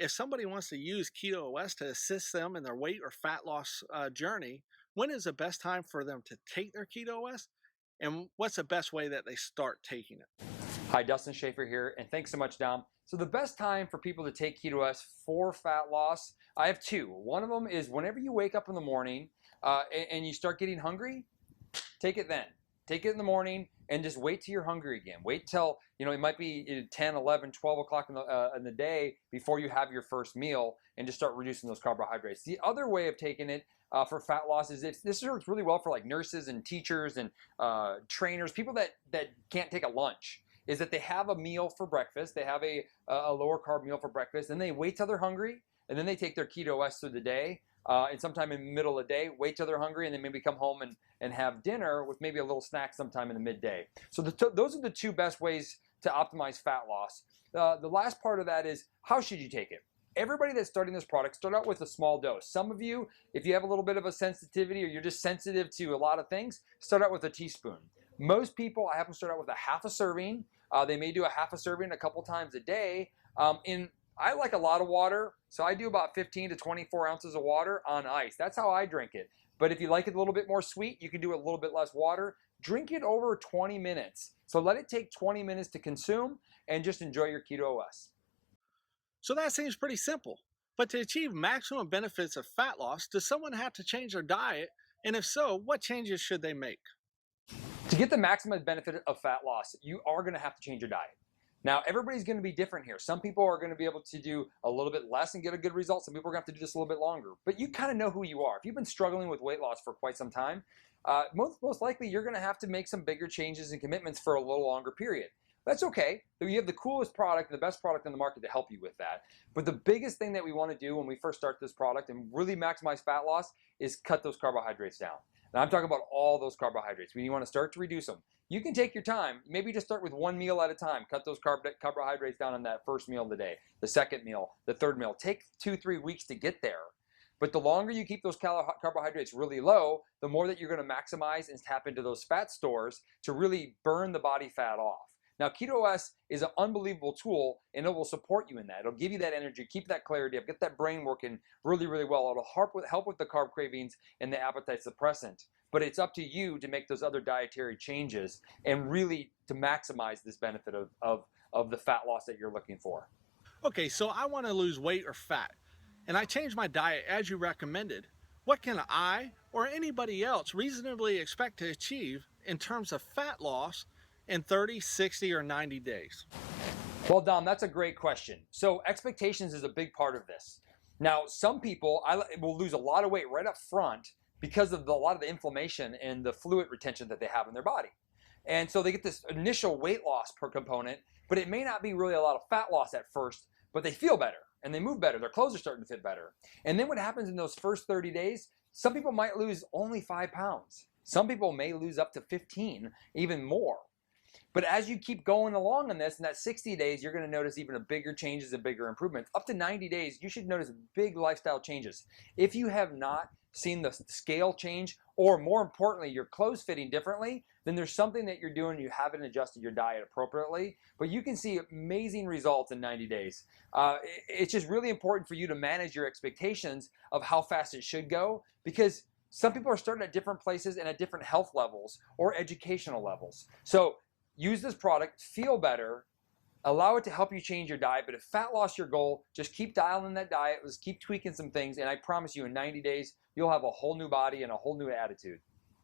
if somebody wants to use Keto OS to assist them in their weight or fat loss journey, when is the best time for them to take their Keto OS? And what's the best way that they start taking it? Hi, Dustin Schaefer here, and thanks so much, Dom. So the best time for people to take Keto OS for fat loss, I have two. One of them is whenever you wake up in the morning and you start getting hungry, take it then. Take it in the morning and just wait till you're hungry again. Wait till, it might be 10, 11, 12 o'clock in the day before you have your first meal, and just start reducing those carbohydrates. The other way of taking it for fat loss is this works really well for like nurses and teachers and trainers, people that can't take a lunch, is that they have a meal for breakfast. They have a lower carb meal for breakfast, and they wait till they're hungry, and then they take their Keto OS through the day. And sometime in the middle of the day, wait till they're hungry, and then maybe come home and have dinner with maybe a little snack sometime in the midday. So those are the two best ways to optimize fat loss. The last part of that is, how should you take it? Everybody that's starting this product, start out with a small dose. Some of you, if you have a little bit of a sensitivity or you're just sensitive to a lot of things, start out with a teaspoon. Most people, I have them start out with a half a serving. They may do a half a serving a couple times a day. I like a lot of water, so I do about 15 to 24 ounces of water on ice. That's how I drink it. But if you like it a little bit more sweet, you can do a little bit less water. Drink it over 20 minutes. So let it take 20 minutes to consume, and just enjoy your Keto OS. So that seems pretty simple. But to achieve maximum benefits of fat loss, does someone have to change their diet? And if so, what changes should they make? To get the maximum benefit of fat loss, you are going to have to change your diet. Now, everybody's going to be different here. Some people are going to be able to do a little bit less and get a good result. Some people are going to have to do this a little bit longer. But you kind of know who you are. If you've been struggling with weight loss for quite some time, most likely you're going to have to make some bigger changes and commitments for a little longer period. That's okay. You have the coolest product, the best product in the market to help you with that. But the biggest thing that we want to do when we first start this product and really maximize fat loss is cut those carbohydrates down. Now, I'm talking about all those carbohydrates. When you want to start to reduce them, you can take your time. Maybe just start with one meal at a time. Cut those carbohydrates down on that first meal of the day, the second meal, the third meal. Take 2-3 weeks to get there. But the longer you keep those carbohydrates really low, the more that you're going to maximize and tap into those fat stores to really burn the body fat off. Now, Keto OS is an unbelievable tool, and it will support you in that. It'll give you that energy, keep that clarity up, get that brain working really, really well. It'll help with the carb cravings and the appetite suppressant. But it's up to you to make those other dietary changes and really to maximize this benefit of the fat loss that you're looking for. Okay, so I want to lose weight or fat, and I changed my diet as you recommended. What can I or anybody else reasonably expect to achieve in terms of fat loss in 30, 60, or 90 days? Well, Dom, that's a great question. So expectations is a big part of this. Now, some people will lose a lot of weight right up front because of a lot of the inflammation and the fluid retention that they have in their body. And so they get this initial weight loss per component, but it may not be really a lot of fat loss at first, but they feel better and they move better. Their clothes are starting to fit better. And then what happens in those first 30 days, some people might lose only 5 pounds. Some people may lose up to 15, even more. But as you keep going along in this, in that 60 days, you're going to notice even bigger changes and bigger improvements. Up to 90 days, you should notice big lifestyle changes. If you have not seen the scale change, or more importantly, your clothes fitting differently, then there's something that you're doing, you haven't adjusted your diet appropriately. But you can see amazing results in 90 days. It's just really important for you to manage your expectations of how fast it should go, because some people are starting at different places and at different health levels or educational levels. So use this product, feel better, allow it to help you change your diet. But if fat loss your goal, just keep dialing that diet, just keep tweaking some things, and I promise you in 90 days, you'll have a whole new body and a whole new attitude.